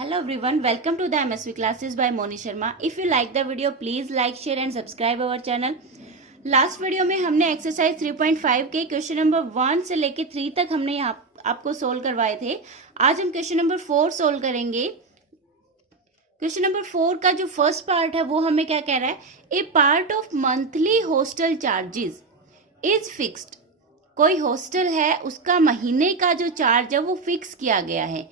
Hello everyone, welcome to the MSV classes by Moni Sharma. If you like the video, please like, share and subscribe our channel. Last video में हमने exercise 3.5 के question number 1 से लेके 3 तक हमने यहाँ आपको सोल्व करवाए थे. आज हम क्वेश्चन नंबर 4 सोल्व करेंगे. क्वेश्चन नंबर 4 का जो फर्स्ट पार्ट है वो हमें क्या कह रहा है, a part of monthly hostel charges is fixed. कोई हॉस्टल है उसका महीने का जो चार्ज है वो फिक्स किया गया है.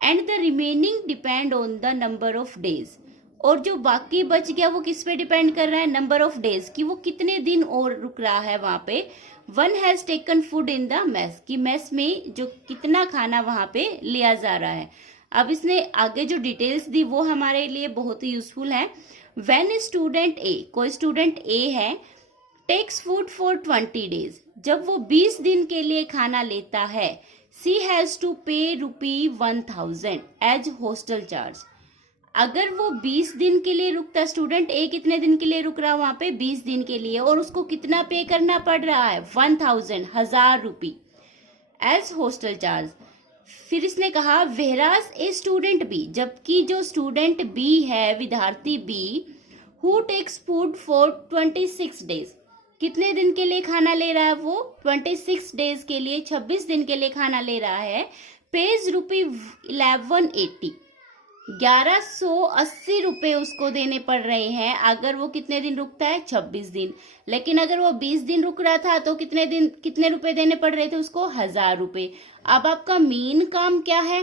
And the remaining depend on the number of days. और जो बाकी बच गया वो किस पे डिपेंड कर रहा है, नंबर ऑफ डेज, कि वो कितने दिन और रुक रहा है वहां पे. One has taken food in the mess, कि मेस में जो कितना खाना वहां पे लिया जा रहा है. अब इसने आगे जो डिटेल्स दी वो हमारे लिए बहुत ही यूजफुल है. व्हेन स्टूडेंट ए, कोई स्टूडेंट ए है, टेक्स फूड फॉर 20 डेज, जब वो 20 दिन के लिए खाना लेता है, सी हैज टू पे ₹1000 एज हॉस्टल चार्ज. अगर वो 20 दिन के लिए रुकता, स्टूडेंट ए कितने दिन के लिए रुक रहा है वहां पे, 20 दिन के लिए, और उसको कितना पे करना पड़ रहा है, 1000 एज हॉस्टल चार्ज. फिर इसने कहा वेराज ए स्टूडेंट बी, जबकि जो स्टूडेंट बी है, विद्यार्थी B, who takes food for 26 days, कितने दिन के लिए खाना ले रहा है वो, 26 डेज के लिए, 26 दिन के लिए खाना ले रहा है, पेज ₹1180, ₹1180 उसको देने पड़ रहे हैं अगर वो कितने दिन रुकता है, 26 दिन. लेकिन अगर वो 20 दिन रुक रहा था तो कितने रुपए देने पड़ रहे थे उसको, ₹1000. अब आपका मेन काम क्या है,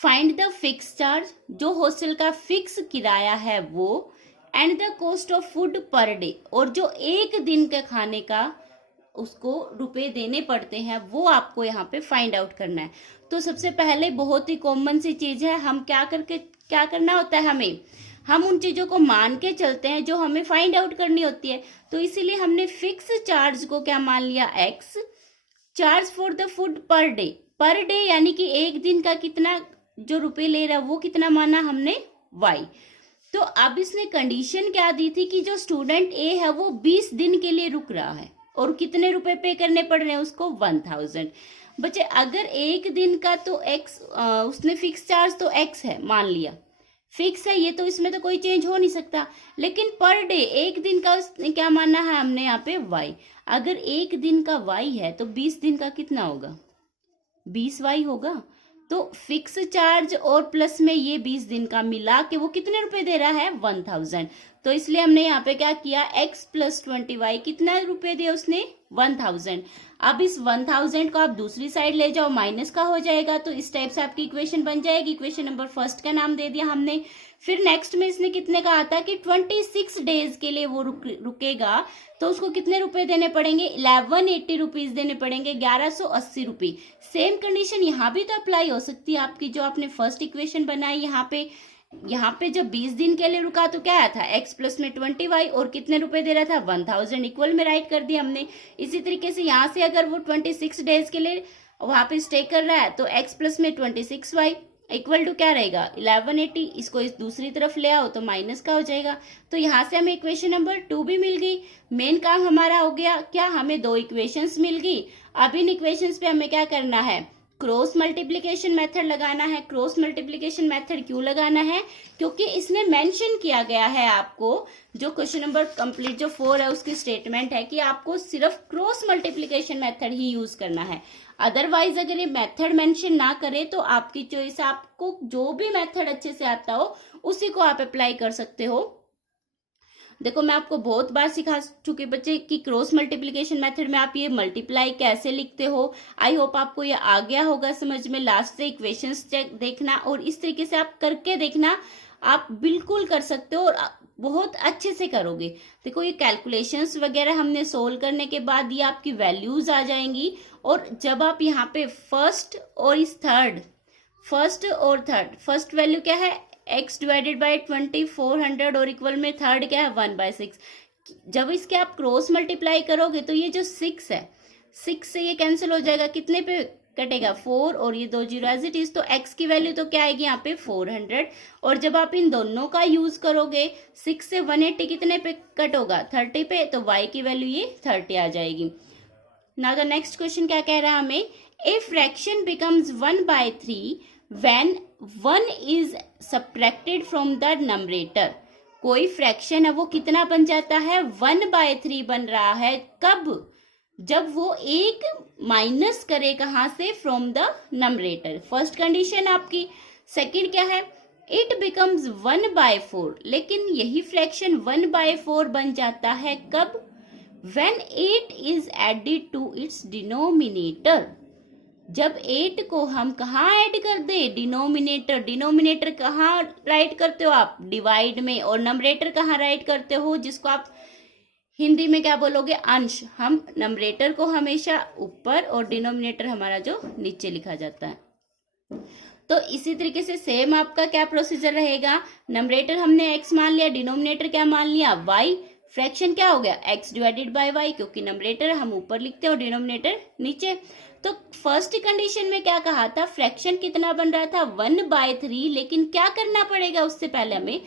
फाइंड द फिक्स चार्ज, जो हॉस्टल का फिक्स किराया है वो, and the cost of food per day, और जो एक दिन के खाने का उसको रुपए देने पड़ते हैं वो आपको यहाँ पे फाइंड आउट करना है. तो सबसे पहले बहुत ही कॉमन सी चीज है, हम क्या करना होता है, हम उन चीजों को मान के चलते हैं जो हमें फाइंड आउट करनी होती है. तो इसीलिए हमने फिक्स चार्ज को क्या मान लिया, x. Charge for the food per day यानी कि एक दिन का कितना जो रुपए ले रहा है वो कितना माना हमने, वाई. तो अब इसने कंडीशन क्या दी थी कि जो स्टूडेंट ए है वो 20 दिन के लिए रुक रहा है और कितने रुपए पे करने पड़ रहे हैं उसको, 1000. बच्चे अगर एक दिन का तो एक्स, उसने फिक्स चार्ज तो एक्स है मान लिया, फिक्स है ये, तो इसमें तो कोई चेंज हो नहीं सकता. लेकिन पर डे एक दिन का उसने क्या माना है हमने यहाँ पे, वाई. अगर एक दिन का वाई है तो 20 दिन का कितना होगा, 20 वाई होगा. तो फिक्स चार्ज और प्लस में ये 20 दिन का मिला के वो कितने रुपए दे रहा है, 1000. तो इसलिए हमने यहाँ पे क्या किया, x + 20y, कितना रुपए दिया उसने, 1000. अब इस 1000 को आप दूसरी साइड ले जाओ, माइनस का हो जाएगा, तो इस टाइप से आपकी इक्वेशन बन जाएगी. इक्वेशन नंबर फर्स्ट का नाम दे दिया हमने. फिर नेक्स्ट में इसने कितने कहा था कि 26 डेज के लिए वो रुकेगा, तो उसको कितने रुपए देने पड़ेंगे, ₹1180 देने पड़ेंगे, ₹1180. सेम कंडीशन यहाँ भी तो अप्लाई हो सकती है आपकी, जो आपने फर्स्ट इक्वेशन बनाई यहाँ पे जब 20 दिन के लिए रुका तो क्या आया था, x प्लस में 20y, और कितने रुपए दे रहा था, 1000, इक्वल में राइट कर दिया हमने. इसी तरीके से यहाँ से अगर वो 26 डेज के लिए वहां पे स्टे कर रहा है तो x प्लस में 26y इक्वल टू क्या रहेगा, 1180. इसको इस दूसरी तरफ ले आओ तो माइनस का हो जाएगा. तो यहाँ से हमें इक्वेशन नंबर 2 भी मिल गई. मेन काम हमारा हो गया क्या, हमें 2 इक्वेशंस मिल गई. अब इन इक्वेशंस पे हमें क्या करना है, क्रॉस मल्टीप्लिकेशन मेथड लगाना है. क्रॉस मल्टीप्लिकेशन मेथड क्यों लगाना है, क्योंकि इसने मेंशन किया गया है आपको, जो क्वेश्चन नंबर कंप्लीट जो 4 है उसकी स्टेटमेंट है कि आपको सिर्फ क्रॉस मल्टीप्लिकेशन मेथड ही यूज करना है. अदरवाइज अगर ये मेथड मेंशन ना करे तो आपकी चॉइस, आपको जो भी मेथड अच्छे से आता हो उसी को आप अप्लाई कर सकते हो. देखो मैं आपको बहुत बार सिखा चुकी बच्चे कि क्रॉस मल्टीप्लिकेशन मेथड में आप ये मल्टीप्लाई कैसे लिखते हो. आई होप आपको ये आ गया होगा समझ में. लास्ट से इक्वेशंस देखना और इस तरीके से आप करके देखना, आप बिल्कुल कर सकते हो और बहुत अच्छे से करोगे. देखो ये कैलकुलेशंस वगैरह हमने सोल्व करने के बाद ये आपकी वैल्यूज आ जाएंगी, और जब आप यहाँ पे फर्स्ट और थर्ड, फर्स्ट वैल्यू क्या है, x डिवाइडेड बाई 2400, और इक्वल में थर्ड क्या है, 1/6. जब इसके आप क्रॉस मल्टीप्लाई करोगे तो ये जो 6 है, 6 से ये कैंसिल हो जाएगा, कितने पे कटेगा, 4, और ये 2 0 एज इट इज. तो x की वैल्यू तो क्या आएगी यहाँ पे, 400. और जब आप इन दोनों का यूज करोगे, 6 से 180 कितने पे कट होगा, 30 पे, तो y की वैल्यू ये 30 आ जाएगी. नाउ द नेक्स्ट क्वेश्चन क्या कह रहा है हमें, a fraction becomes 1/3 when 1 is subtracted from the numerator, कोई फ्रैक्शन है वो कितना बन जाता है, 1/3 बन रहा है। कब? जब वो एक माइनस करे कहां से, from the numerator. First condition आपकी। सेकंड क्या है, इट बिकम्स 1/4, लेकिन यही फ्रैक्शन 1/4 बन जाता है कब, when 8 is added to its denominator, जब 8 को हम कहाँ ऐड कर दे, डिनोमिनेटर। डिनोमिनेटर कहाँ राइट करते हो आप, डिवाइड में, और नंबरेटर कहाँ राइट करते हो, जिसको आप हिंदी में क्या बोलोगे, अंश। हम नंबरेटर को हमेशा ऊपर और डिनोमिनेटर हमारा जो नीचे लिखा जाता है। तो इसी तरीके से सेम आपका क्या प्रोसीजर रहेगा, नंबरेटर हमने x मान लिया, डिनोमिनेटर क्या मान लिया, y। फ्रैक्शन क्या हो गया, x डिवाइडेड बाय y, क्योंकि नंबरेटर हम ऊपर लिखते हैं और डिनोमिनेटर नीचे। तो फर्स्ट कंडीशन में क्या कहा था, फ्रैक्शन कितना बन रहा था, 1/3, लेकिन क्या करना पड़ेगा उससे पहले हमें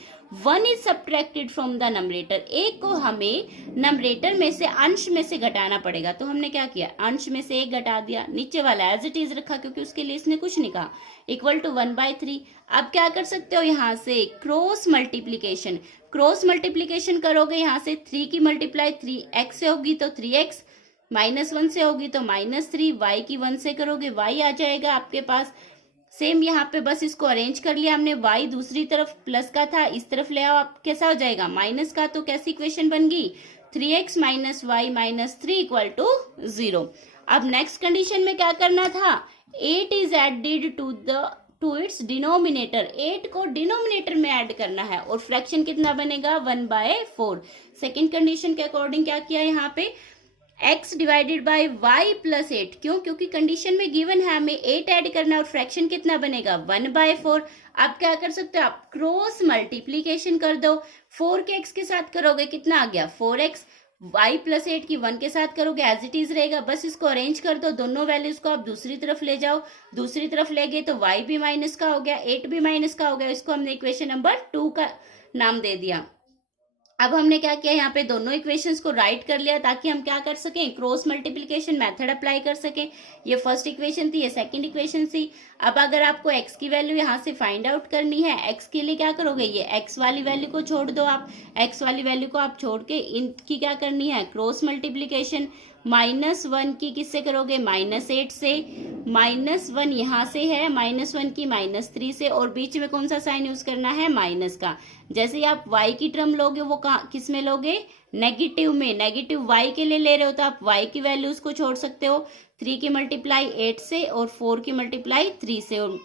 1 is subtracted from the numerator, एक को हमें नंबरेटर में से, अंश में से घटाना पड़ेगा। तो हमने क्या किया, अंश में से 1 घटा दिया, नीचे वाला एज इट इज रखा क्योंकि उसके लिए इसने कुछ नहीं कहा, इक्वल टू 1/3। अब क्या कर सकते हो, यहाँ से क्रॉस मल्टीप्लीकेशन, क्रॉस मल्टीप्लीकेशन करोगे, यहाँ से 3 की मल्टीप्लाई 3x से होगी तो 3x, -1 से होगी तो -3, y की 1 से करोगे y आ जाएगा आपके पास। सेम यहाँ पे बस इसको अरेंज कर लिया हमने, y दूसरी तरफ प्लस का था, इस तरफ ले आओ, आप कैसा हो जाएगा, माइनस का। तो कैसी इक्वेशन बन गई, 3x - y - 3 = 0। अब नेक्स्ट कंडीशन में क्या करना था, 8 is added to its denominator, 8 को डिनोमिनेटर में ऐड करना है, और फ्रैक्शन कितना बनेगा, 1/4। सेकेंड कंडीशन के अकॉर्डिंग क्या किया, यहाँ पे x divided bye y plus 8, क्यों, क्योंकि कंडीशन में गिवन है हमें 8 ऐड करना, और फ्रैक्शन कितना बनेगा, 1/4। आप क्या कर सकते हो, आप क्रॉस मल्टीप्लीकेशन कर दो, 4 के x के साथ करोगे कितना आ गया, 4x, y प्लस 8 की 1 के साथ करोगे एज इट इज रहेगा, बस इसको अरेंज कर दो, दोनों वैल्यूज को आप दूसरी तरफ ले जाओ, दूसरी तरफ ले गए तो y भी माइनस का हो गया, 8 भी माइनस का हो गया, इसको हमने इक्वेशन नंबर 2 का नाम दे दिया। अब हमने क्या किया, यहाँ पे दोनों इक्वेशंस को राइट कर लिया ताकि हम क्या कर सकें, क्रॉस मल्टीप्लिकेशन मेथड अप्लाई कर सकें। ये फर्स्ट इक्वेशन थी, ये सेकंड इक्वेशन थी। अब अगर आपको x की वैल्यू यहाँ से फाइंड आउट करनी है, x के लिए क्या करोगे, ये x वाली वैल्यू को छोड़ दो आप, x वाली वैल्यू को आप छोड़ के इनकी क्या करनी है, क्रॉस मल्टीप्लीकेशन। -1 की किससे करोगे, -8 से, -1 यहाँ से है, -1 की -3 से, और बीच में कौन सा साइन यूज करना है, माइनस का। जैसे ही आप y की टर्म लोगे वो किस में लोगे, नेगेटिव में, नेगेटिव y के लिए ले रहे हो तो आप y की वैल्यूज को छोड़ सकते हो, 3 की मल्टीप्लाई 8 से और 4 की मल्टीप्लाई 3 से, और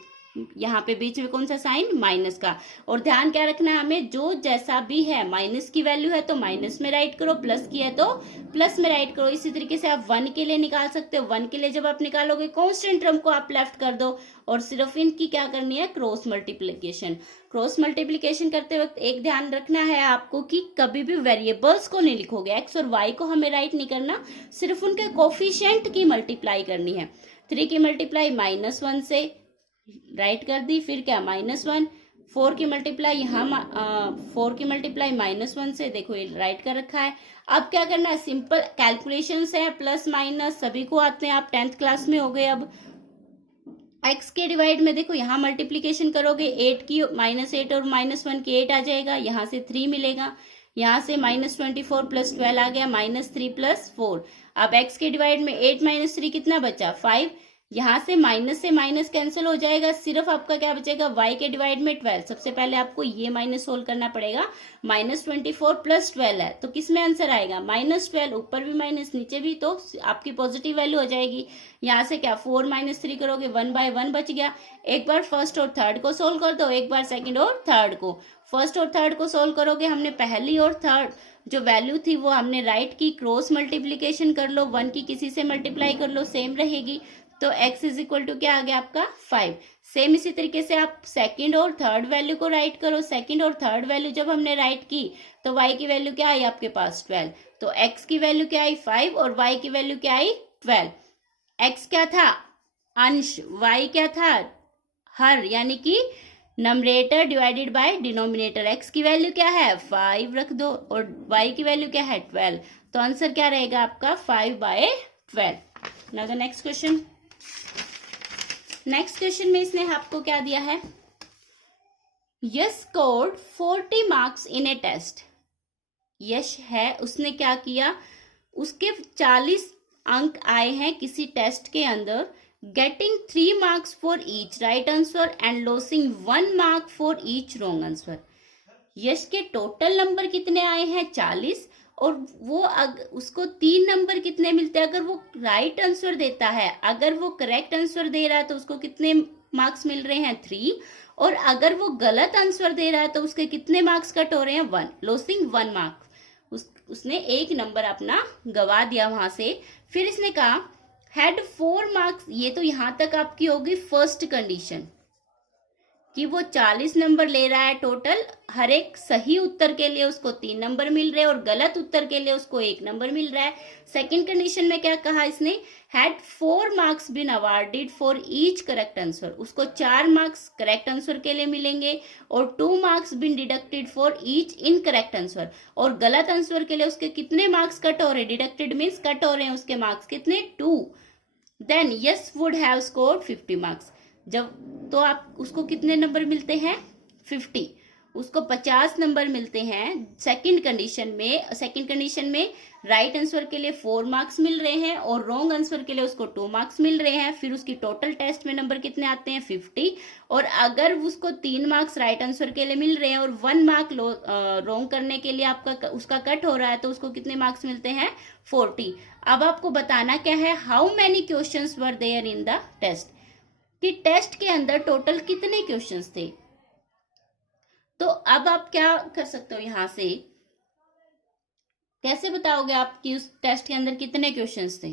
यहाँ पे बीच में कौन सा साइन, माइनस का। और ध्यान क्या रखना है हमें, जो जैसा भी है, माइनस की वैल्यू है तो माइनस में राइट करो, प्लस की है तो प्लस में राइट करो। इसी तरीके से आप 1 के लिए निकाल सकते हो, 1 के लिए जब आप निकालोगे कांस्टेंट टर्म को आप लेफ्ट कर दो, और सिर्फ इनकी क्या करनी है, क्रॉस मल्टीप्लीकेशन। क्रॉस मल्टीप्लीकेशन करते वक्त एक ध्यान रखना है आपको कि कभी भी वेरिएबल्स को नहीं लिखोगे, x और y को हमें राइट नहीं करना, सिर्फ उनके कोफिशिएंट की मल्टीप्लाई करनी है। 3 की मल्टीप्लाई -1 से राइट कर दी, फिर क्या, -1, 4 की मल्टीप्लाई यहाँ 4 की मल्टीप्लाई -1 से, देखो ये राइट कर रखा है। अब क्या करना है, सिंपल कैलकुलेशंस है, प्लस माइनस सभी को आते हैं, आप 10th क्लास में हो गए। अब x के डिवाइड में देखो यहाँ मल्टीप्लीकेशन करोगे, 8 की -8 और -1 की 8 आ जाएगा, यहाँ से 3 मिलेगा, यहाँ से -24 + 12 आ गया, -3 + 4। अब x के डिवाइड में 8 - 3 कितना बचा, 5, यहाँ से माइनस कैंसिल हो जाएगा, सिर्फ आपका क्या बचेगा, y के डिवाइड में 12। सबसे पहले आपको ये माइनस सोल्व करना पड़ेगा, -24 + 12 है तो किस में आंसर आएगा, -12, ऊपर भी माइनस नीचे भी, तो आपकी पॉजिटिव वैल्यू हो जाएगी। यहाँ से क्या 4 - 3 करोगे, 1/1 बच गया। एक बार फर्स्ट और थर्ड को सोल्व कर दो, एक बार सेकेंड और थर्ड को। फर्स्ट और थर्ड को सोल्व करोगे, हमने पहली और थर्ड जो वैल्यू थी वो हमने राइट की, क्रॉस मल्टीप्लीकेशन कर लो, 1 की किसी से मल्टीप्लाई कर लो, सेम रहेगी, तो x = क्या आ गया आपका 5। सेम इसी तरीके से आप सेकंड और थर्ड वैल्यू को राइट करो, सेकंड और थर्ड वैल्यू जब हमने राइट की तो y की वैल्यू क्या आई आपके पास, 12, तो x की वैल्यू क्या आई 5 और y की वैल्यू क्या आई 12। x क्या था, अंश, y क्या था, हर, यानी कि numerator divided by denominator. x की वैल्यू क्या है 5 रख दो, और y की वैल्यू क्या है 12, तो आंसर क्या रहेगा आपका 5/12। Now the next question. Next question में इसने आपको क्या दिया है, Yash scored 40 marks in a test. Yash है, उसने क्या किया, उसके 40 अंक आए हैं किसी टेस्ट के अंदर, getting 3 marks for each right answer and losing 1 mark for each wrong answer. Yash के टोटल नंबर कितने आए हैं 40, और वो उसको 3 नंबर कितने मिलते हैं अगर वो राइट आंसर देता है। अगर वो करेक्ट आंसर दे रहा है तो उसको कितने मार्क्स मिल रहे हैं 3, और अगर वो गलत आंसर दे रहा है तो उसके कितने मार्क्स कट हो रहे हैं 1, लॉसिंग 1 मार्क। उसने 1 नंबर अपना गवा दिया वहां से। फिर इसने कहा हैड 4 मार्क्स, ये तो यहां तक आपकी होगी फर्स्ट कंडीशन कि वो 40 नंबर ले रहा है टोटल, हर एक सही उत्तर के लिए उसको 3 नंबर मिल रहे हैं और गलत उत्तर के लिए उसको 1 नंबर मिल रहा है। सेकंड कंडीशन में क्या कहा इसने, had 4 marks been awarded for each correct answer, उसको 4 मार्क्स करेक्ट आंसर के लिए मिलेंगे और 2 marks been deducted for each incorrect answer, और गलत आंसर के लिए उसके कितने मार्क्स कट हो रहे हैं, डिडक्टेड मीन्स कट हो रहे हैं उसके मार्क्स कितने 2। Then Yash would have scored 50 marks, जब तो आप उसको कितने नंबर मिलते हैं 50, उसको 50 नंबर मिलते हैं सेकंड कंडीशन में राइट आंसर के लिए 4 मार्क्स मिल रहे हैं और रॉन्ग आंसर के लिए उसको 2 मार्क्स मिल रहे हैं। फिर उसकी टोटल टेस्ट में नंबर कितने आते हैं 50, और अगर उसको 3 मार्क्स राइट आंसर के लिए मिल रहे हैं और 1 मार्क रॉन्ग करने के लिए आपका उसका कट हो रहा है तो उसको कितने मार्क्स मिलते हैं 40। अब आपको बताना क्या है, how many questions were there in the test, कि टेस्ट के अंदर टोटल कितने क्वेश्चंस थे। तो अब आप क्या कर सकते हो, यहां से कैसे बताओगे आप कि उस टेस्ट के अंदर कितने क्वेश्चंस थे।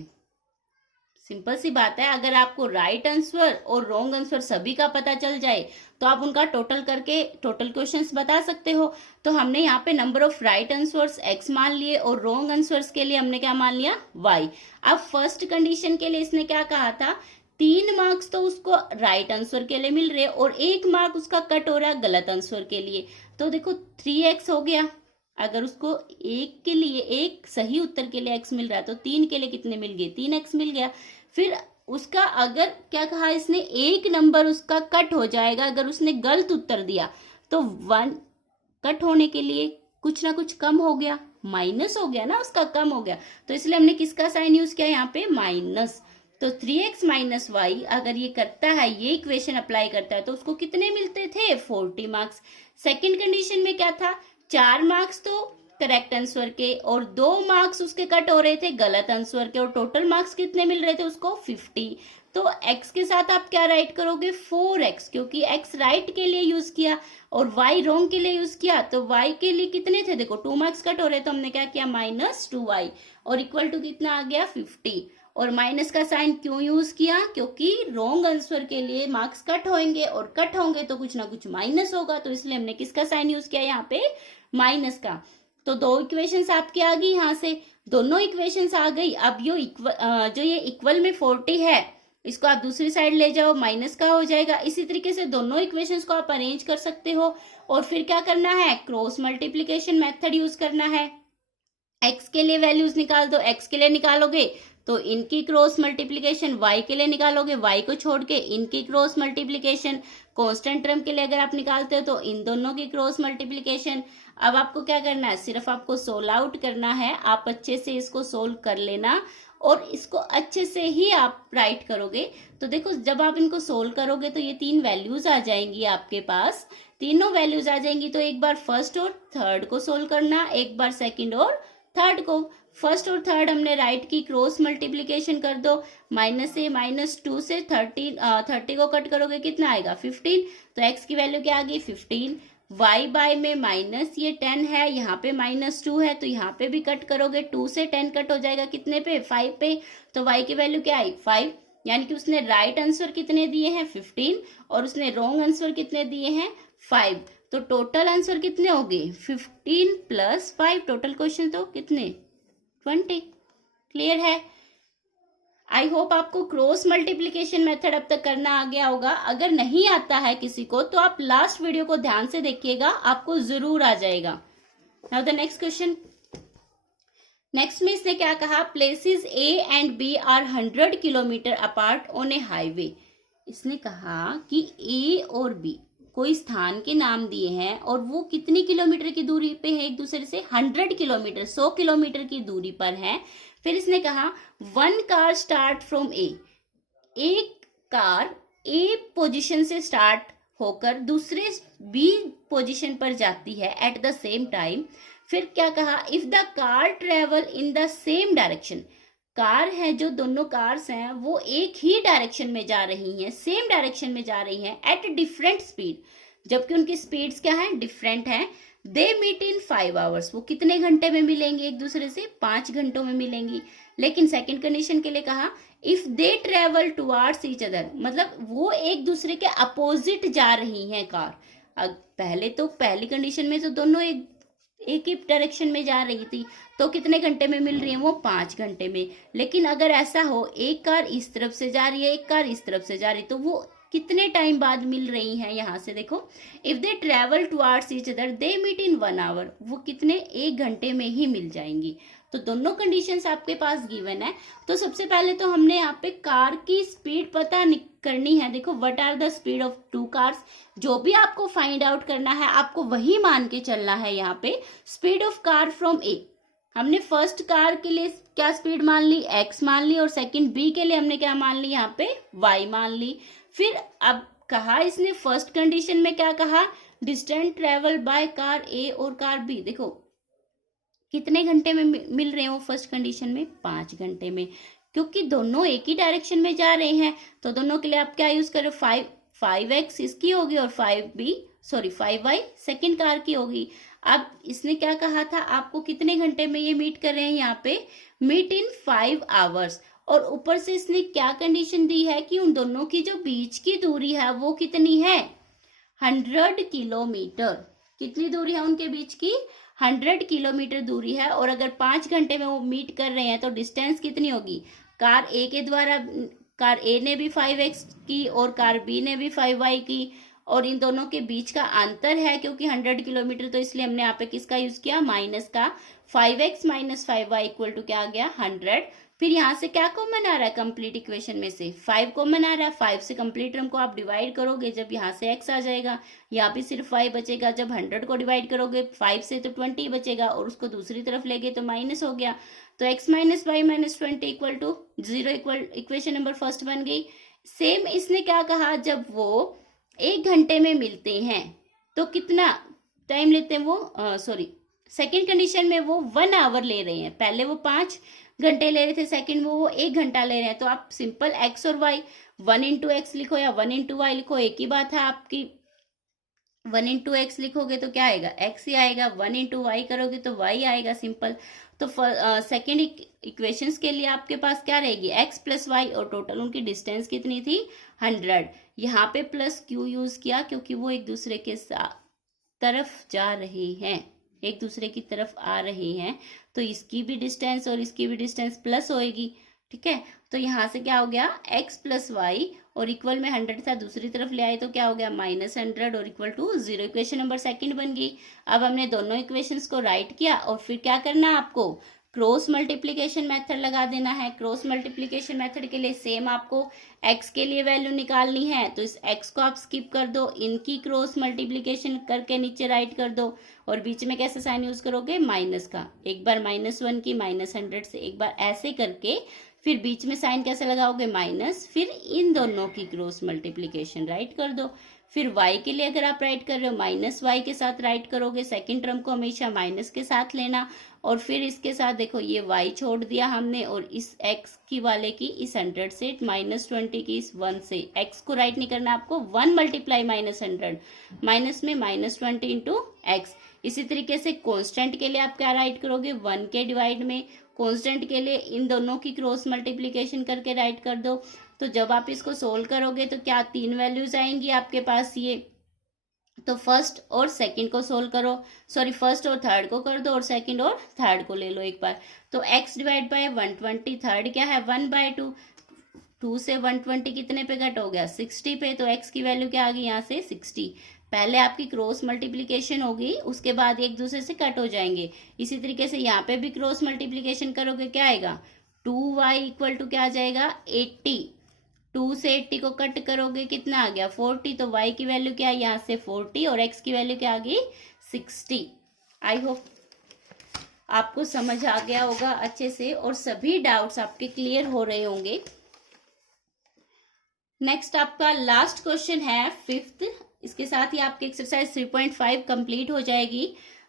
सिंपल सी बात है, अगर आपको राइट आंसर और रॉन्ग आंसर सभी का पता चल जाए तो आप उनका टोटल करके टोटल क्वेश्चंस बता सकते हो। तो हमने यहाँ पे number of right answers x मान लिए और रॉन्ग आंसर्स के लिए हमने क्या मान लिया y। अब फर्स्ट कंडीशन के लिए इसने क्या कहा था, 3 मार्क्स तो उसको राइट आंसर के लिए मिल रहे और 1 मार्क उसका कट हो रहा है गलत आंसर के लिए। तो देखो 3x हो गया, अगर उसको एक सही उत्तर के लिए x मिल रहा है तो 3 के लिए कितने मिल गए 3x मिल गया। फिर उसका अगर क्या कहा इसने, 1 नंबर उसका कट हो जाएगा अगर उसने गलत उत्तर दिया, तो 1 कट होने के लिए कुछ ना कुछ कम हो गया, माइनस हो गया ना, उसका कम हो गया। तो इसलिए हमने किसका साइन यूज किया यहाँ पे, माइनस। तो 3x माइनस वाई अगर ये करता है, ये इक्वेशन अप्लाई करता है तो उसको कितने मिलते थे 40 मार्क्स। सेकंड कंडीशन में क्या था, 4 मार्क्स तो करेक्ट आंसर के और 2 मार्क्स उसके कट हो रहे थे गलत आंसर के, और टोटल मार्क्स कितने मिल रहे थे उसको 50। तो x के साथ आप क्या राइट करोगे 4x, क्योंकि x राइट के लिए यूज किया और y रॉन्ग के लिए यूज किया। तो y के लिए कितने थे, देखो 2 मार्क्स कट हो रहे तो हमने क्या किया -2y, और इक्वल टू कितना आ गया 50। और माइनस का साइन क्यों यूज किया, क्योंकि रॉन्ग आंसर के लिए मार्क्स कट होंगे और कट होंगे तो कुछ ना कुछ माइनस होगा, तो इसलिए हमने किसका साइन यूज किया यहाँ पे माइनस का। तो 2 इक्वेशंस आपकी आ गई, यहाँ से दोनों इक्वेशंस आ गई। अब जो ये इक्वल में 40 है इसको आप दूसरी साइड ले जाओ, माइनस का हो जाएगा। इसी तरीके से दोनों इक्वेशंस को आप अरेंज कर सकते हो और फिर क्या करना है, क्रॉस मल्टीप्लीकेशन मेथड यूज करना है। x के लिए वैल्यूज निकाल दो, x के लिए निकालोगे तो इनकी क्रॉस मल्टीप्लीकेशन, y के लिए निकालोगे y को छोड़ के इनकी क्रॉस मल्टीप्लीकेशन, कांस्टेंट टर्म के लिए अगर आप निकालते हो तो इन दोनों की क्रॉस मल्टीप्लीकेशन। अब आपको क्या करना है, सिर्फ आपको सोल्व आउट करना है। आप अच्छे से इसको सोल्व कर लेना और इसको अच्छे से ही आप राइट करोगे। तो देखो जब आप इनको सोल्व करोगे तो ये 3 वैल्यूज आ जाएंगी आपके पास, तीनों वैल्यूज आ जाएंगी। तो एक बार फर्स्ट और थर्ड को सोल्व करना, एक बार सेकंड और थर्ड को। फर्स्ट और थर्ड हमने राइट की क्रॉस मल्टीप्लीकेशन कर दो, -2 से 30 को कट करोगे कितना आएगा 15। तो x की वैल्यू क्या आ गई 15। y बाय में माइनस ये 10 है, यहाँ पे -2 है तो यहाँ पे भी कट करोगे, 2 से 10 कट हो जाएगा कितने पे 5 पे। तो y की वैल्यू क्या आई 5, यानी कि उसने राइट आंसर कितने दिए हैं 15 और उसने रॉन्ग आंसर कितने दिए हैं 5। तो टोटल आंसर कितने हो गए 15 + 5, टोटल क्वेश्चन तो कितने 20। क्लियर है। आई होप आपको क्रॉस मल्टीप्लीकेशन मेथड अब तक करना आ गया होगा। अगर नहीं आता है किसी को तो आप लास्ट वीडियो को ध्यान से देखिएगा, आपको जरूर आ जाएगा। Now the next question. Next में इसने क्या कहा, places A and B are 100 kilometre apart on a highway. इसने कहा कि ए और बी कोई स्थान के नाम दिए हैं और वो कितनी किलोमीटर की दूरी पे है एक दूसरे से, 100 किलोमीटर, 100 किलोमीटर की दूरी पर है। फिर इसने कहा वन कार स्टार्ट फ्रॉम ए, एक कार ए पोजीशन से स्टार्ट होकर दूसरे बी पोजीशन पर जाती है एट द सेम टाइम। फिर क्या कहा, if the car travel in the same direction, car है जो दोनों कार्स हैं वो एक ही डायरेक्शन में जा रही हैं, सेम डायरेक्शन में जा रही हैं एट डिफरेंट स्पीड, जबकि उनकी स्पीड्स क्या है, डिफरेंट हैं। दे मीट इन 5 आवर्स, वो कितने घंटे में मिलेंगे एक दूसरे से, 5 घंटों में मिलेंगी। लेकिन सेकंड कंडीशन के लिए कहा if they travel towards each other, मतलब वो एक दूसरे के अपोजिट जा रही हैं कार। अब पहले तो पहली कंडीशन में तो दोनों एक ही डायरेक्शन में जा रही थी, तो कितने घंटे में मिल रही है वो, 5 घंटे में। लेकिन अगर ऐसा हो एक कार इस तरफ से जा रही है, एक कार इस तरफ से जा रही, तो वो कितने टाइम बाद मिल रही हैं, यहां से देखो, if they travel towards each other they meet in 1 hour, वो कितने, 1 घंटे में ही मिल जाएंगी। तो दोनों कंडीशंस आपके पास गिवन है। तो सबसे पहले तो हमने यहाँ पे कार की स्पीड पता करनी है। देखो what are the speed of 2 cars, जो भी आपको फाइंड आउट करना है आपको वही मान के चलना है। यहाँ पे स्पीड ऑफ कार फ्रॉम ए, हमने फर्स्ट कार के लिए क्या स्पीड मान ली, x मान ली, और सेकंड बी के लिए हमने क्या मान ली, यहाँ पे y मान ली। फिर अब कहा इसने फर्स्ट कंडीशन में क्या कहा, डिस्टेंस ट्रेवल बाय कार ए और कार बी, देखो कितने घंटे में मिल रहे हैं वो फर्स्ट कंडीशन में, 5 घंटे में। क्योंकि दोनों एक ही डायरेक्शन में जा रहे हैं तो दोनों के लिए आप क्या यूज करो, 5x इसकी होगी और 5y सेकंड कार की होगी। अब इसने क्या कहा था, आपको कितने घंटे में ये मीट कर रहे हैं, यहाँ पे मीट इन 5 आवर्स। और ऊपर से इसने क्या कंडीशन दी है कि उन दोनों की जो बीच की दूरी है वो कितनी है, 100 किलोमीटर। कितनी दूरी है उनके बीच की, 100 किलोमीटर दूरी है। और अगर 5 घंटे में वो मीट कर रहे हैं तो डिस्टेंस कितनी होगी, कार ए के द्वारा, कार ए ने भी 5x की और कार बी ने भी 5y की, और इन दोनों के बीच का अंतर है क्योंकि 100 किलोमीटर, तो इसलिए हमने यहाँ पे किसका यूज किया, माइनस का। 5x minus 5y equal to क्या आ गया, 100। फिर यहाँ से क्या कॉमन आ रहा है, कंप्लीट इक्वेशन में से 5 कॉमन आ रहा है। 5 से कंप्लीट टर्म को आप डिवाइड करोगे, जब यहाँ से x आ जाएगा, यहाँ भी सिर्फ 5 बचेगा। जब 100 को डिवाइड करोगे 5 से तो 20 बचेगा, और उसको दूसरी तरफ ले गए तो माइनस हो गया। तो x minus y minus 20 equal to 0 equal, equation number first बन गई। सेम इसने क्या कहा, जब वो 1 घंटे में मिलते हैं तो कितना टाइम लेते हैं वो, सेकेंड कंडीशन में वो 1 आवर ले रहे हैं, पहले वो 5 घंटे ले रहे थे, सेकंड वो 1 घंटा ले रहे हैं। तो आप सिंपल x और y, 1 इंटू एक्स लिखो या 1 इंटू वाई लिखो, एक ही बात है आपकी। 1 इंटू एक्स लिखोगे तो क्या आएगा, x ही आएगा, 1 इंटू वाई करोगे तो y आएगा, सिंपल। तो सेकेंड इक्वेशंस के लिए आपके पास क्या रहेगी, x प्लस वाई, और टोटल उनकी डिस्टेंस कितनी थी, 100। यहाँ पे प्लस q यूज किया क्योंकि वो एक दूसरे के तरफ जा रहे हैं, एक दूसरे की तरफ आ रहे हैं, तो इसकी भी डिस्टेंस और इसकी भी डिस्टेंस प्लस होएगी, ठीक है। तो यहाँ से क्या हो गया, x प्लस वाई, और इक्वल में 100 था, दूसरी तरफ ले आए तो क्या हो गया, माइनस 100 और equal to 0। Equation number second बन गई। अब हमने दोनों इक्वेशंस को राइट किया, और फिर क्या करना है आपको, क्रॉस मल्टीप्लीकेशन मेथड लगा देना है। क्रॉस मल्टीप्लीकेशन मेथड के लिए सेम आपको x के लिए वैल्यू निकालनी है, तो इस x को आप स्किप कर दो, इनकी क्रॉस मल्टीप्लीकेशन करके नीचे राइट कर दो, और बीच में कैसे साइन यूज करोगे, माइनस का। एक बार -1 की, -100 से एक बार ऐसे करके, फिर बीच में साइन कैसे लगाओगे, माइनस, फिर इन दोनों की क्रॉस मल्टीप्लीकेशन राइट कर दो। फिर y के लिए अगर आप राइट कर रहे हो माइनस वाई के साथ राइट करोगे, सेकंड टर्म को हमेशा माइनस के साथ लेना, और फिर इसके साथ देखो ये y छोड़ दिया हमने, और इस x की वाले की इस 100 से, -20 की इस 1 से, x को राइट नहीं करना आपको, 1 मल्टीप्लाई -100, माइनस में -20 इंटू एक्स। इसी तरीके से कांस्टेंट के लिए आप क्या राइट करोगे, 1 के डिवाइड में, कांस्टेंट के लिए इन दोनों की क्रॉस मल्टीप्लीकेशन करके राइट कर दो। तो जब आप इसको सोल्व करोगे तो क्या 3 वैल्यूज आएंगी आपके पास ये, तो फर्स्ट और सेकंड को सोल्व करो, फर्स्ट और थर्ड को कर दो, और सेकंड और थर्ड को ले लो एक बार। तो x डिवाइड बाय 120, थर्ड क्या है 1/2, 2 से 120 कितने पे कट हो गया, 60 पे, तो x की वैल्यू क्या आ गई यहाँ से 60। पहले आपकी क्रॉस मल्टीप्लीकेशन होगी, उसके बाद एक दूसरे से कट हो जाएंगे। इसी तरीके से यहाँ पे भी क्रॉस मल्टीप्लीकेशन करोगे, क्या आएगा, 2y इक्वल टू क्या आ जाएगा 80, 2 से 80 को कट करोगे कितना आ गया 40, तो y की वैल्यू क्या है यहाँ से 40 और x की वैल्यू क्या आ गई 60। आई होप आपको समझ आ गया होगा अच्छे से और सभी डाउट्स आपके क्लियर हो रहे होंगे। नेक्स्ट आपका लास्ट क्वेश्चन है 5th, इसके साथ ही आपकी एक्सरसाइज 3.5 कंप्लीट हो जाएगी।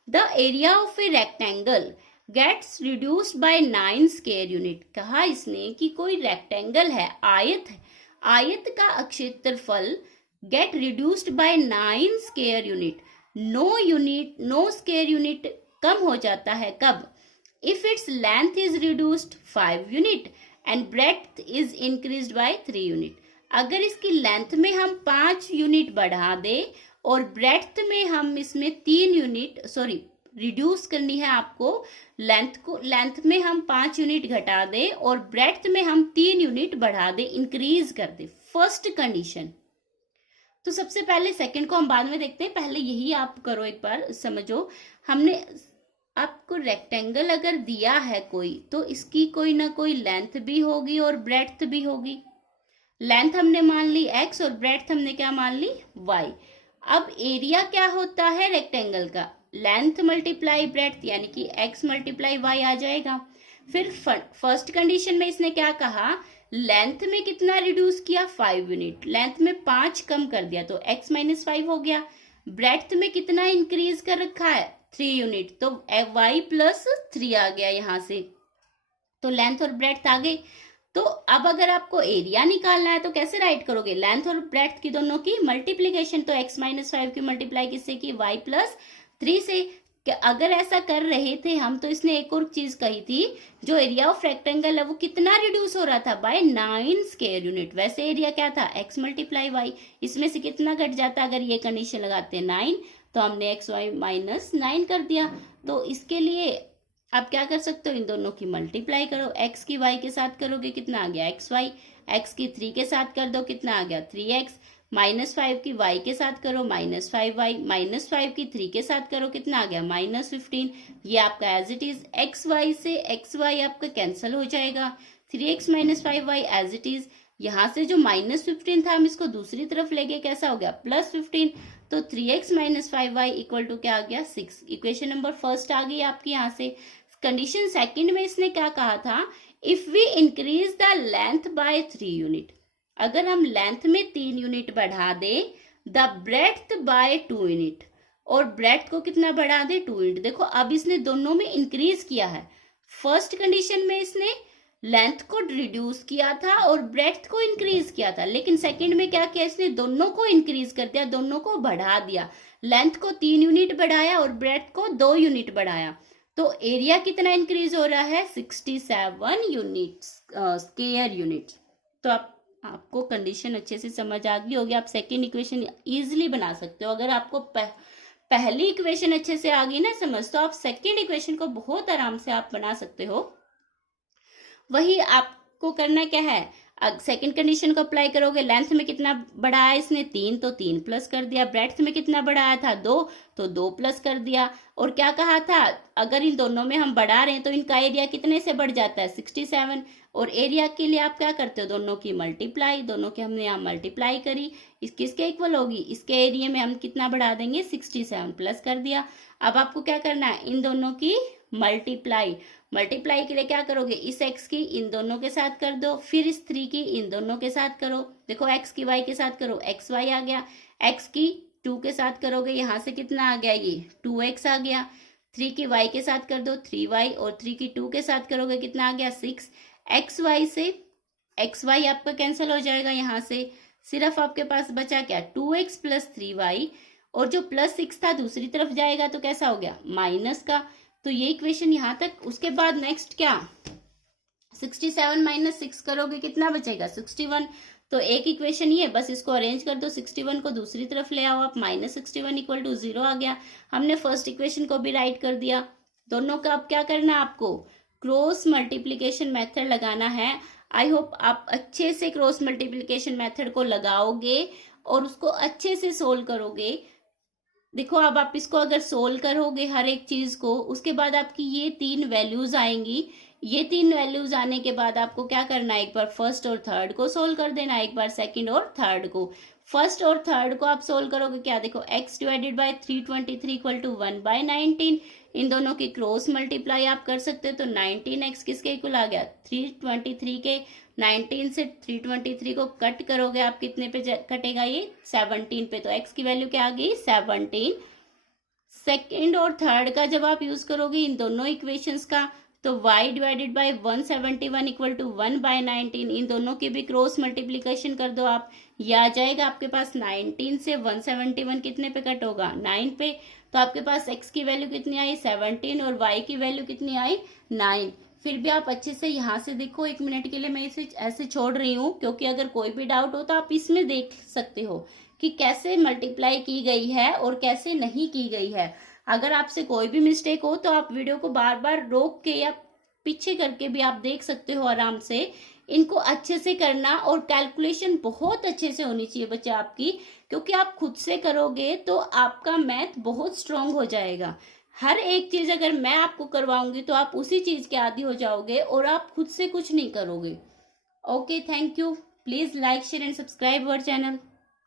The area of a rectangle gets reduced by 9 square unit. कहा इसने कि कोई रेक्टेंगल है, आयत है, आयत का क्षेत्रफल get reduced by 9 square unit. No square unit कम हो जाता है कब? If its length is reduced 5 unit and breadth is increased by 3 unit. अगर इसकी लेंथ में हम 5 यूनिट बढ़ा दे और ब्रेड्थ में हम इसमें 3 यूनिट रिड्यूस करनी है आपको, लेंथ में हम 5 यूनिट घटा दे और ब्रेड्थ में हम 3 यूनिट बढ़ा दे, इंक्रीज कर दे। First condition. तो सबसे पहले सेकंड को हम बाद में देखते हैं, पहले यही आप करो, एक बार समझो। हमने आपको रेक्टेंगल अगर दिया है कोई, तो इसकी कोई ना कोई लेंथ भी होगी और ब्रेड्थ भी होगी। लेंथ हमने मान ली x और ब्रेड्थ हमने क्या मान ली y। अब एरिया क्या होता है रेक्टेंगल का? लेंथ मल्टीप्लाई ब्रेड्थ, यानी कि x मल्टीप्लाई y आ जाएगा। फिर फर्स्ट कंडीशन में इसने क्या कहा? लेंथ में कितना रिड्यूस किया 5 यूनिट, लेंथ में 5 कम कर दिया तो x माइनस 5 हो गया। ब्रेड्थ में कितना इंक्रीज कर रखा है 3 यूनिट, तो y प्लस 3 आ गया यहाँ से, तो लेंथ और ब्रेड्थ आ गए। तो अब अगर आपको एरिया निकालना है तो कैसे राइट करोगे? लेंथ और ब्रेड्थ की दोनों की मल्टीप्लीकेशन, तो x माइनस 5 की मल्टीप्लाई किससे की? y प्लस 3 से। अगर ऐसा कर रहे थे हम, तो इसने एक और चीज कही थी, जो एरिया ऑफ रेक्टेंगल है वो कितना रिड्यूस हो रहा था? By 9 square unit. वैसे एरिया क्या था? x multiply y। इसमें से कितना घट जाता? अगर ये कंडीशन लगाते 9, तो हमने x y माइनस 9 कर दिया। तो इसके लिए आप क्या कर सकते हो? इन दोनों की मल्टीप्लाई करो, x की y के साथ करोगे कितना आ गया xy, x की 3 के साथ कर दो कितना आ गया 3x, माइनस 5 की y के साथ करो माइनस 5y, माइनस 5 की 3 के साथ करो कितना आ गया माइनस 15। ये आपका एज इट इज xy से xy आपका कैंसिल हो जाएगा, 3x minus 5y as it is. यहाँ से जो माइनस 15 था हम इसको दूसरी तरफ ले गए, कैसा हो गया प्लस 15, तो 3x minus 5y equal to क्या आ गया 6। इक्वेशन नंबर फर्स्ट आ गई आपकी यहाँ से। कंडीशन सेकंड में इसने क्या कहा था? If we increase the length by 3 unit, अगर हम लेंथ में 3 यूनिट बढ़ा दे, द ब्रेड्थ बाय 2 यूनिट, और ब्रेड्थ को कितना बढ़ा दे 2 यूनिट। देखो अब इसने दोनों में इंक्रीज किया है। फर्स्ट कंडीशन में इसने लेंथ को रिड्यूस किया था और ब्रेड्थ को इंक्रीज किया था, लेकिन सेकंड में क्या किया? इसने दोनों को इंक्रीज कर दिया, दोनों को बढ़ा दिया। लेंथ को 3 यूनिट बढ़ाया और ब्रेड्थ को 2 यूनिट बढ़ाया, तो एरिया कितना इंक्रीज हो रहा है 67 यूनिट स्क्वायर यूनिट। तो आपको कंडीशन अच्छे से समझ आ गई होगी, आप सेकेंड इक्वेशन इजीली बना सकते हो। अगर आपको पहली इक्वेशन अच्छे से आ गई ना समझ, तो आप सेकेंड इक्वेशन को बहुत आराम से आप बना सकते हो। वही आपको करना क्या है? सेकंड कंडीशन को अप्लाई करोगे, लेंथ में कितना बढ़ाया इसने 3, तो 3 प्लस कर दिया। ब्रेड्थ में कितना बढ़ाया था 2, तो 2 प्लस कर दिया। और क्या कहा था? अगर इन दोनों में हम बढ़ा रहे हैं तो इनका एरिया कितने से बढ़ जाता है 67। और एरिया के लिए आप क्या करते हो? दोनों की मल्टीप्लाई, दोनों की हमने यहाँ मल्टीप्लाई करी, इस किसके इक्वल होगी? इसके एरिया में हम कितना बढ़ा देंगे 67 प्लस कर दिया। अब आपको क्या करना है? इन दोनों की मल्टीप्लाई के लिए क्या करोगे? इस x की इन दोनों के साथ कर दो, फिर इस 3 की इन दोनों के साथ करो। देखो x की y के साथ करो xy आ गया, x की 2 के साथ करोगे यहाँ से कितना आ गया? ये 2x आ गया। 3 की y के साथ कर दो 3y, और 3 की 2 के साथ करोगे कितना आ गया 6। xy से xy आपका कैंसिल हो जाएगा, यहाँ से सिर्फ आपके पास बचा क्या 2x प्लस 3y, और जो प्लस 6 था दूसरी तरफ जाएगा तो कैसा हो गया माइनस का। तो ये इक्वेशन यहाँ तक। उसके बाद नेक्स्ट क्या 67 माइनस 6 करोगे कितना बचेगा 61। तो एक इक्वेशन ये, बस इसको अरेंज कर दो, 61 को दूसरी तरफ ले आओ आप, माइनस 61 इक्वल टू 0 आ गया। हमने फर्स्ट इक्वेशन को भी राइट कर दिया। दोनों का अब क्या करना है आपको? क्रॉस मल्टीप्लीकेशन मेथड लगाना है। आई होप आप अच्छे से क्रॉस मल्टीप्लीकेशन मेथड को लगाओगे और उसको अच्छे से सोल्व करोगे। देखो अब आप इसको अगर सोल्व करोगे हर एक चीज को, उसके बाद आपकी ये 3 वैल्यूज आएंगी। ये 3 वैल्यूज आने के बाद आपको क्या करना है, एक बार फर्स्ट और थर्ड को सोल्व कर देना, एक बार सेकंड और थर्ड को। फर्स्ट और थर्ड को आप सोल्व करोगे, क्या देखो x divided by 323 equal to 1/19। इन दोनों की क्रॉस मल्टीप्लाई आप कर सकते हो, तो 19x किसके इक्वल आ गया, 323 के। 19 से 323 को कट करोगे आप, कितने पे कटेगा ये, 17 पे, तो x की वैल्यू क्या आ गई, 17। सेकेंड और थर्ड का जब आप यूज करोगे इन दोनों इक्वेशंस का, तो y divided by 171 equal to 1/19। इन दोनों की भी क्रॉस मल्टीप्लीकेशन कर दो आप, ये आ जाएगा आपके पास 19 से 171 कितने पे कट होगा, 9 पे। तो आपके पास x की वैल्यू कितनी आई, 17, और y की वैल्यू कितनी आई, 9। फिर भी आप अच्छे से यहाँ से देखो, 1 मिनट के लिए मैं इसे ऐसे छोड़ रही हूँ, क्योंकि अगर कोई भी डाउट हो तो आप इसमें देख सकते हो कि कैसे मल्टीप्लाई की गई है और कैसे नहीं की गई है। अगर आपसे कोई भी मिस्टेक हो तो आप वीडियो को बार बार रोक के या पीछे करके भी आप देख सकते हो आराम से। इनको अच्छे से करना, और कैलकुलेशन बहुत अच्छे से होनी चाहिए बच्चे आपकी, क्योंकि आप खुद से करोगे तो आपका मैथ बहुत स्ट्रांग हो जाएगा। हर एक चीज अगर मैं आपको करवाऊंगी तो आप उसी चीज के आदी हो जाओगे और आप खुद से कुछ नहीं करोगे। Okay, thank you. Please like, share and subscribe our channel.